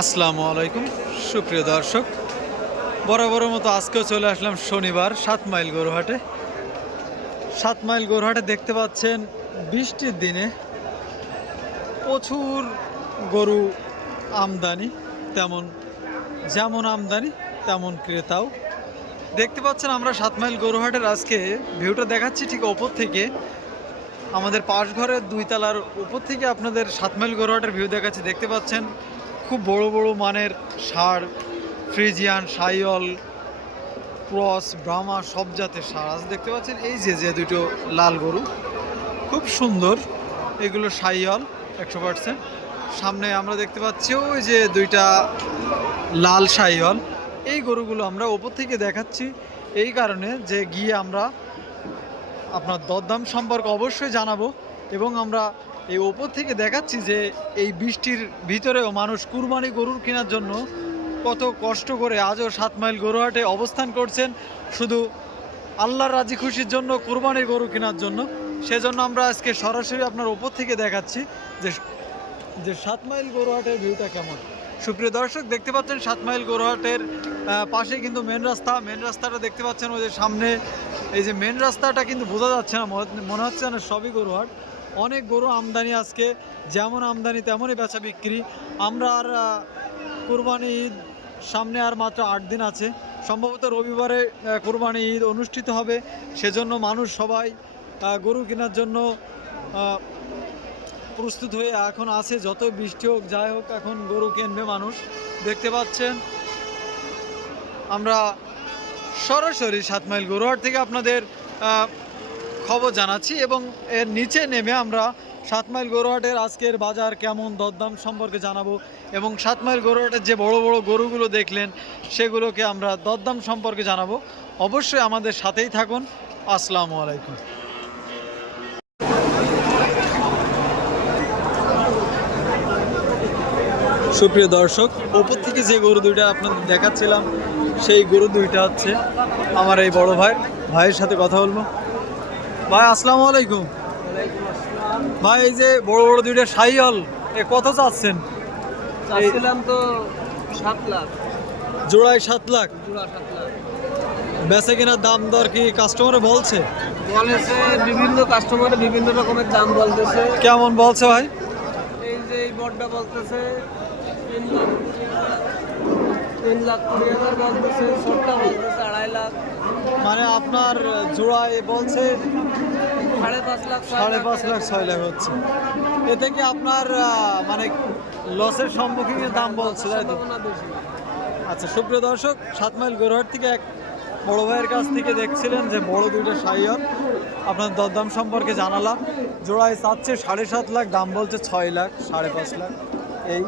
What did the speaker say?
আসসালামু আলাইকুম, সুপ্রিয় দর্শক। বরাবরের মতো আজকেও চলে আসলাম শনিবার, সাত মাইল গরুহাটে। সাত মাইল গরুহাটে দেখতে পাচ্ছেন বৃষ্টির দিনে প্রচুর গরু আমদানি, তেমন যেমন আমদানি, তেমন ক্রেতাও। দেখতে পাচ্ছেন আমরা সাত মাইল গরুহাটের আজকে ভিউটা দেখাচ্ছি ঠিক ওপর থেকে। আমাদের পাশ ঘরের দুই তলার উপর থেকে আপনাদের সাত মাইল গরুহাটের ভিউ দেখাচ্ছি। দেখতে পাচ্ছেন খুব বড় বড় মানের সার, ফ্রিজিয়ান সাইল ক্রস, ব্রাহ্মা, সব জাতের সার আছে। দেখতে পাচ্ছেন, এই যে যে দুটো লাল গরু, খুব সুন্দর। এগুলো সাইল একশো পার্সেন্ট। সামনে আমরা দেখতে পাচ্ছি ওই যে দুইটা লাল সাইল এই গরুগুলো আমরা ওপর থেকে দেখাচ্ছি। এই কারণে যে গিয়ে আমরা আপনার দরদাম সম্পর্কে অবশ্যই জানাব এবং আমরা এই ওপর থেকে দেখাচ্ছি যে এই বৃষ্টির ভিতরেও মানুষ কুরবানি গরুর কেনার জন্য কত কষ্ট করে আজও সাত মাইল গরুহাটে অবস্থান করছেন। শুধু আল্লাহর রাজি খুশির জন্য কুরবানির গরু কেনার জন্য। সেজন্য আমরা আজকে সরাসরি আপনার ওপর থেকে দেখাচ্ছি যে যে সাত মাইল গরুহাটের ভিউটা কেমন। সুপ্রিয় দর্শক, দেখতে পাচ্ছেন সাত মাইল গরুহাটের পাশে কিন্তু মেন রাস্তা। মেন রাস্তাটা দেখতে পাচ্ছেন ওই যে সামনে। এই যে মেন রাস্তাটা কিন্তু বোঝা যাচ্ছে না, মনে হচ্ছে না সবই গরুহাট। অনেক গরু আমদানি আজকে, যেমন আমদানি তেমনই বেচা বিক্রি। আমরা আর কুরবানি ঈদ সামনে আর মাত্র আট দিন আছে। সম্ভবত রবিবারে কুরবানি ঈদ অনুষ্ঠিত হবে। সেজন্য মানুষ সবাই গরু কেনার জন্য প্রস্তুত হয়ে এখন আছে। যত বৃষ্টি হোক, যাই হোক, এখন গরু কিনবে মানুষ। দেখতে পাচ্ছেন, আমরা সরাসরি সাত মাইল গরুহাট থেকে আপনাদের খবর জানাচ্ছি এবং এর নিচে নেমে আমরা সাত মাইল গরুহাটের আজকের বাজার কেমন দরদাম সম্পর্কে জানাব এবং সাত মাইল গরুহাটের যে বড় বড় গরুগুলো দেখলেন, সেগুলোকে আমরা দরদাম সম্পর্কে জানাব। অবশ্যই আমাদের সাথেই থাকুন। আসসালামু আলাইকুম। সুপ্রিয় দর্শক ওপর থেকে যে গরু দুইটা আপনাদের দেখাচ্ছিলাম, সেই গরু দুইটা হচ্ছে আমার এই বড় ভাই। ভাইয়ের সাথে কথা বলব। ভাই আসসালামু আলাইকুম। ভাই এই যে বড় বড় দুইটা সাইহল এ কত চাচ্ছেন? চাচ্ছিলাম তো সাত লাখ। জোড়ায় সাত লাখ। জোড়া সাত লাখ। বেচে কেনার দাম দর কি কাস্টমারে বলছে? বলেছে বিভিন্ন কাস্টমার বিভিন্ন রকমের দাম বলতেছে। কেমন বলছে ভাই? এই যে এই বডটা বলতেছে তিন লাখ তিন লাখ কুড়ি হাজার বলতেছে ছোটটা বলতেছে আড়াই লাখ। মানে আপনার জোড়ায় বলছে সাড়ে পাঁচ লাখ ছয় সাড়ে পাঁচ লাখ ছয় লাখ হচ্ছে। এতে কি আপনার মানে লসের সম্মুখীনের দাম বলছে তাই তো? আচ্ছা সুপ্রিয় দর্শক সাত মাইল গরুহাট থেকে এক বড় ভাইয়ের কাছ থেকে দেখছিলেন যে বড় দুইটা সাইয়র আপনার দরদাম সম্পর্কে জানালাম। জোড়ায় চাচ্ছে সাড়ে সাত লাখ দাম বলছে ছয় লাখ সাড়ে পাঁচ লাখ। এই